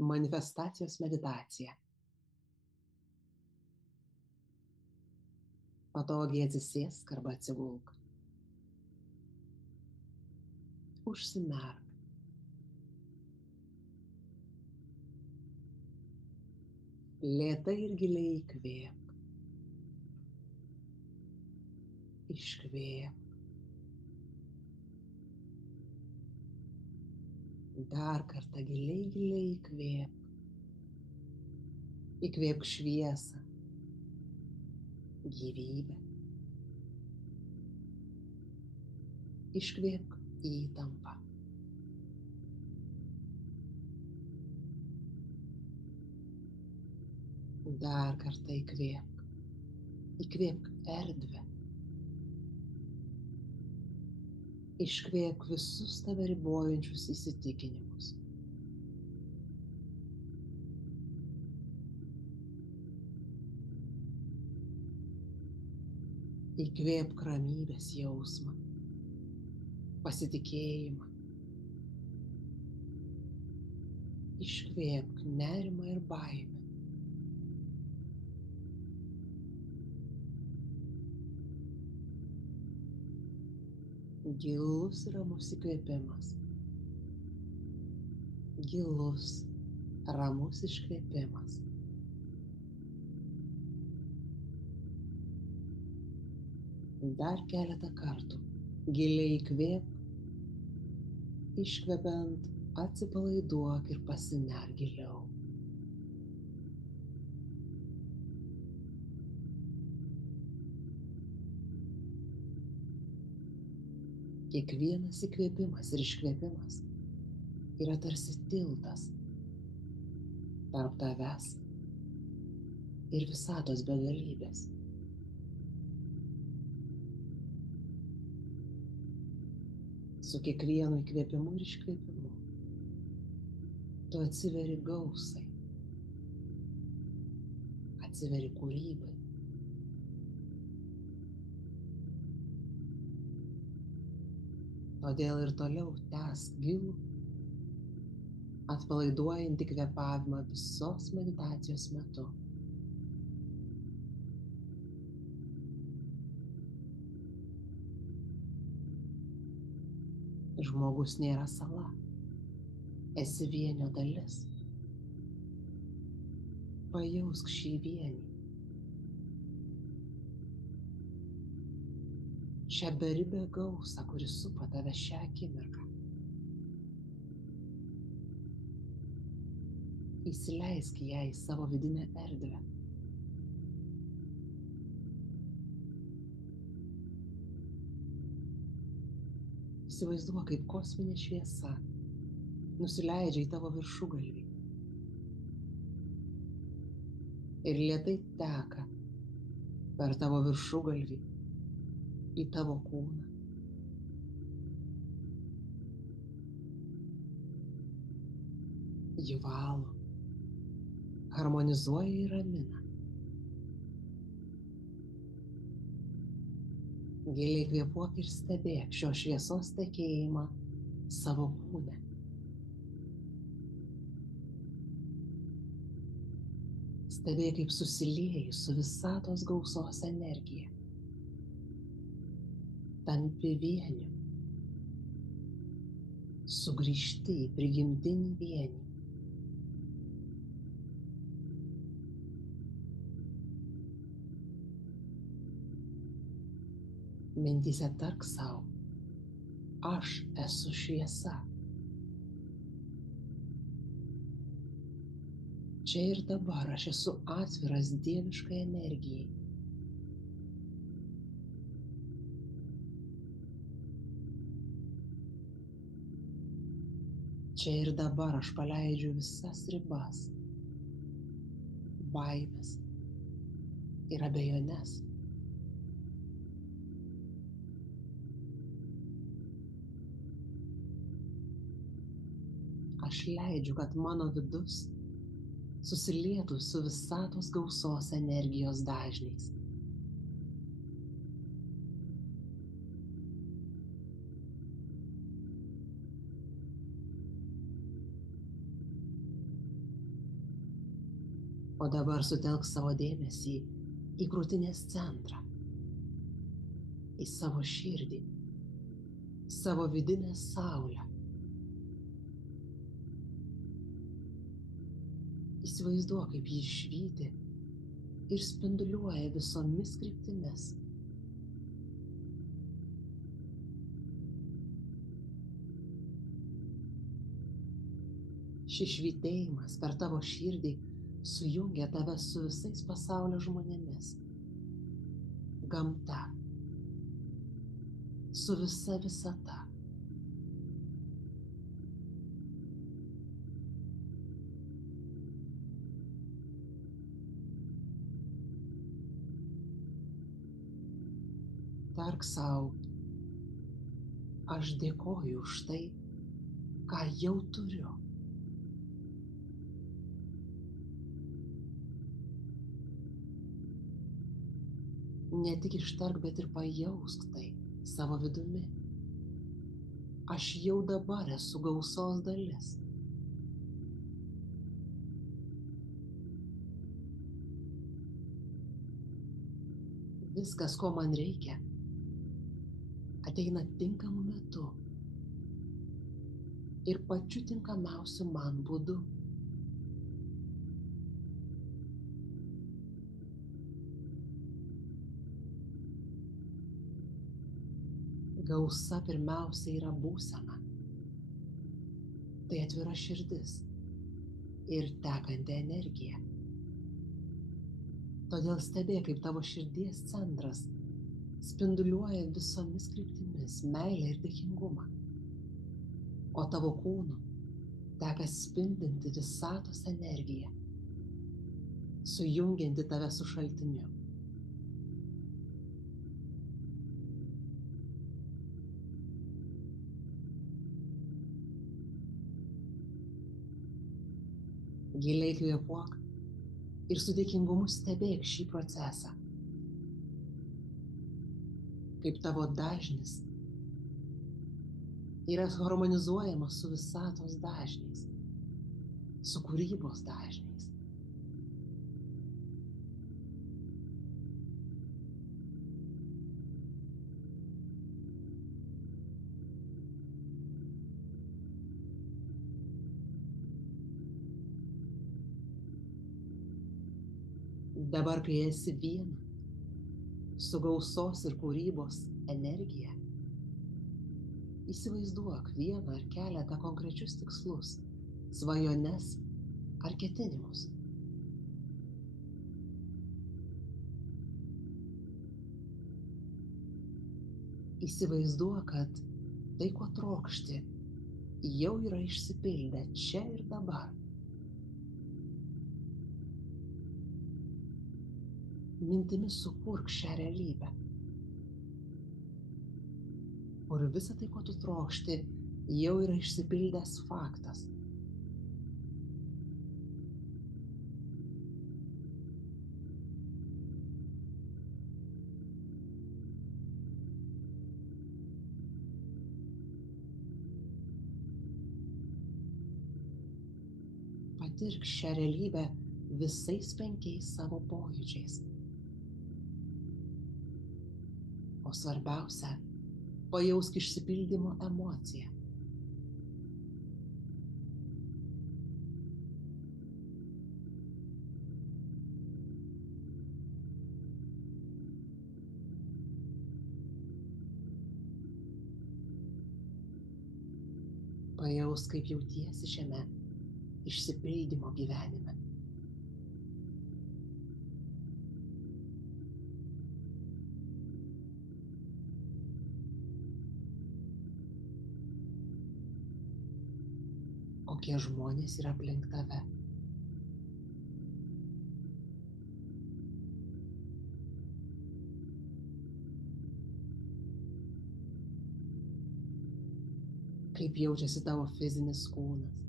Manifestacijos meditacija. Patogiai atsisėsk arba atsigulk. Užsimerk. Lėtai ir giliai įkvėpk. Iškvėpk. Dar kartą giliai įkvėpk. Įkvėpk šviesą, gyvybę. Iškvėpk įtampą. Dar kartą įkvėpk. Įkvėpk erdvę. Iškvėpk visus tave ribojančius įsitikinimus. Įkvėpk ramybės jausmą, pasitikėjimą. Iškvėpk nerimą ir baimę. Gilus ramus įkvėpimas. Gilus ramus iškvėpimas. Dar keletą kartų. Giliai įkvėpk, iškvepiant atsipalaiduok ir pasinerk giliau. Kiekvienas įkvėpimas ir iškvėpimas yra tarsi tiltas tarp tavęs ir visatos begalybės. Su kiekvienu įkvėpimu ir iškvėpimu tu atsiveri gausai, atsiveri kūrybai. Todėl ir toliau tęsk gilų, atpalaiduojantį kvėpavimą visos meditacijos metu. Žmogus nėra sala, esi vienio dalis. Pajausk šį vienį. Šią beribę gausą, kuri supa tave šią akimirką. Įsileisk ją į savo vidinę erdvę. Įsivaizduok, kaip kosminė šviesa nusileidžia į tavo viršugalvį ir lėtai teka per tavo viršugalvį į tavo kūną. Ji valo, harmonizuoja ir ramina. Giliai kvėpuok ir stebėk šios šviesos tekėjimą savo kūne. Stebėk, kaip susilieji su visatos gausos energija. Tampi vieniu. Sugrįžti į prigimtinį vienį. Mintyse tark sau, aš esu šviesa. Čia ir dabar aš esu atviras dieviškai energijai. Čia ir dabar aš paleidžiu visas ribas, baimes ir abejones. Aš leidžiu, kad mano vidus susilietų su visatos gausos energijos dažniais. O dabar sutelk savo dėmesį į krūtinės centrą, į savo širdį, savo vidinę saulę. Įsivaizduok, kaip ji švyti ir spinduliuoja visomis kryptimis. Šis švytėjimas per tavo širdį sujungia tave su visais pasaulio žmonėmis, gamta, su visa visata. Tark sau, aš dėkoju už tai, ką jau turiu. Ne tik ištark, bet ir pajausk tai savo vidumi. Aš jau dabar esu gausos dalis. Viskas, ko man reikia, ateina tinkamu metu ir pačiu tinkamiausiu man būdu. Gausa pirmiausia yra būsena. Tai atvira širdis ir tekanti energija. Todėl stebėk, kaip tavo širdies centras spinduliuoja visomis kryptimis meilę ir dėkingumą, o tavo kūnu teka spindinti visatos energija, sujungianti tave su šaltiniu. Giliai kvėpuok ir su dėkingumu stebėk šį procesą. Kaip tavo dažnis yra harmonizuojamas su visatos dažniais, su kūrybos dažniais. Dabar, kai esi viena su gausos ir kūrybos energija, įsivaizduok vieną ar keletą konkrečius tikslus, svajones ar ketinimus. Įsivaizduok, kad tai, ko trokšti, jau yra išsipildę čia ir dabar. Mintimis sukurk šią realybę, kur visa tai, ko tu trokšti, jau yra išsipildęs faktas. Patirk šią realybę visais 5 savo pojūčiais. O svarbiausia, pajausk išsipildymo emociją. Pajausk, kaip jautiesi šiame išsipildymo gyvenime. Kokie žmonės yra aplink tave. Kaip jaučiasi tavo fizinis kūnas.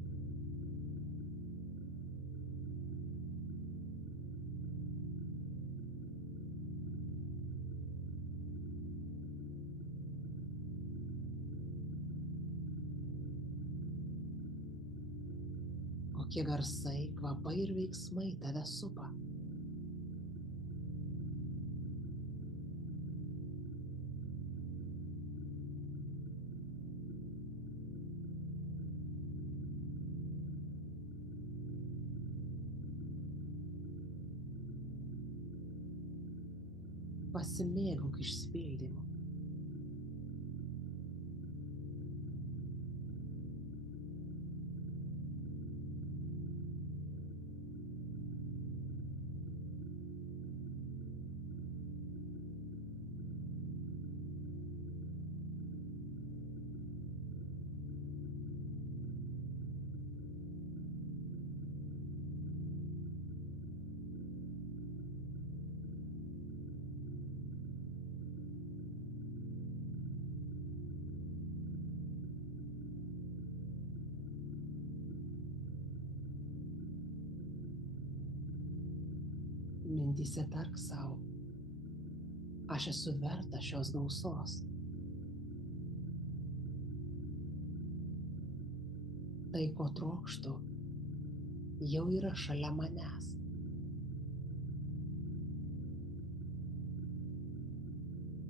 kokie garsai, kvapai ir veiksmai tave supa. Pasimėgauk išsipildymu. Mintyse tark sau, aš esu verta šios gausos. Tai, ko trokštu, jau yra šalia manęs.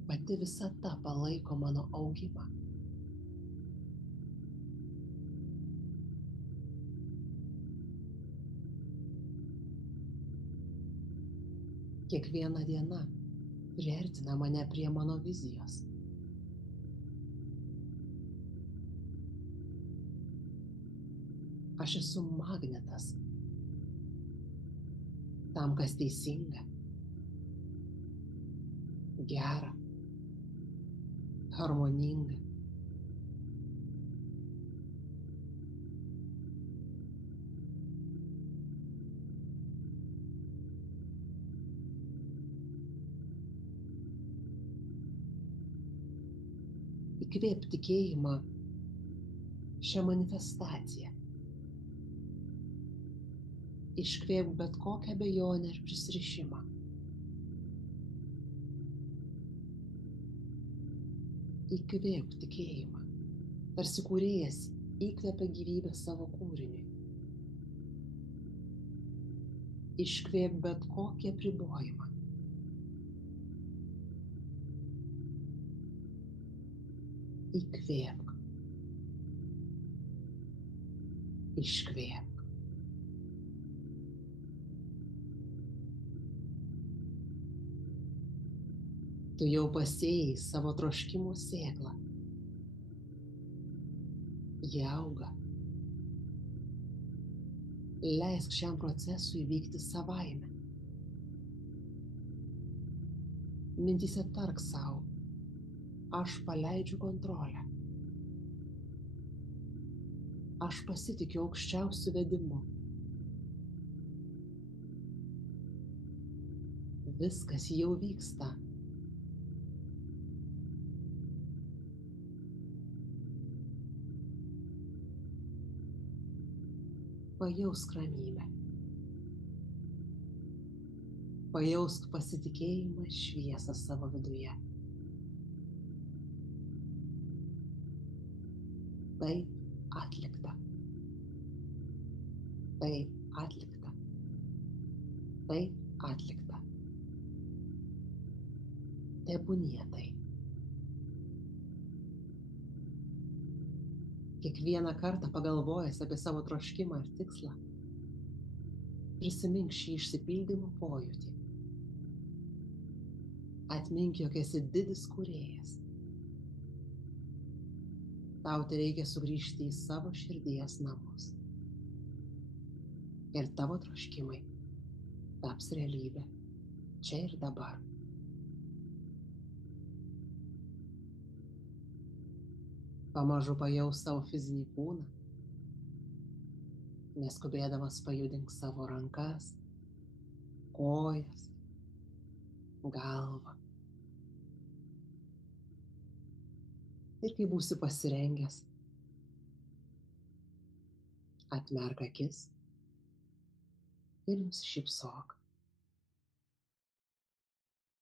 Pati visata palaiko mano augimą. Kiekviena diena priartina mane prie mano vizijos. Aš esu magnetas tam, kas teisinga, gera, harmoninga. Įkvėp tikėjimą šią manifestaciją. Iškvėp bet kokią abejonę ir prisirišimą. Įkvėp tikėjimą, tarsi kūrėjas įkvėpia gyvybę savo kūriniui. Iškvėp bet kokį apribojimą. Įkvėpk. Iškvėpk. Tu jau pasėjai savo troškimų sėklą. Ji auga. Leisk šiam procesui vykti savaime. Mintyse tark sau, aš paleidžiu kontrolę. Aš pasitikiu aukščiausiu vedimu. Viskas jau vyksta. Pajausk ramybę. Pajausk pasitikėjimą ir šviesą savo viduje. Taip atlikta. Taip atlikta. Taip atlikta. Tebūnie tai. Kiekvieną kartą pagalvojęs apie savo troškimą ir tikslą, prisimink šį išsipildymo pojūtį. Atmink, jog esi didis kūrėjas. Tau tereikia sugrįžti į savo širdies namus. Ir tavo troškimai taps realybė čia ir dabar. Pamažu pajaus savo fizinį kūną, neskubėdamas pajudink savo rankas, kojas, galvą. Ir kai būsi pasirengęs, atmerk akis ir nusišypsok.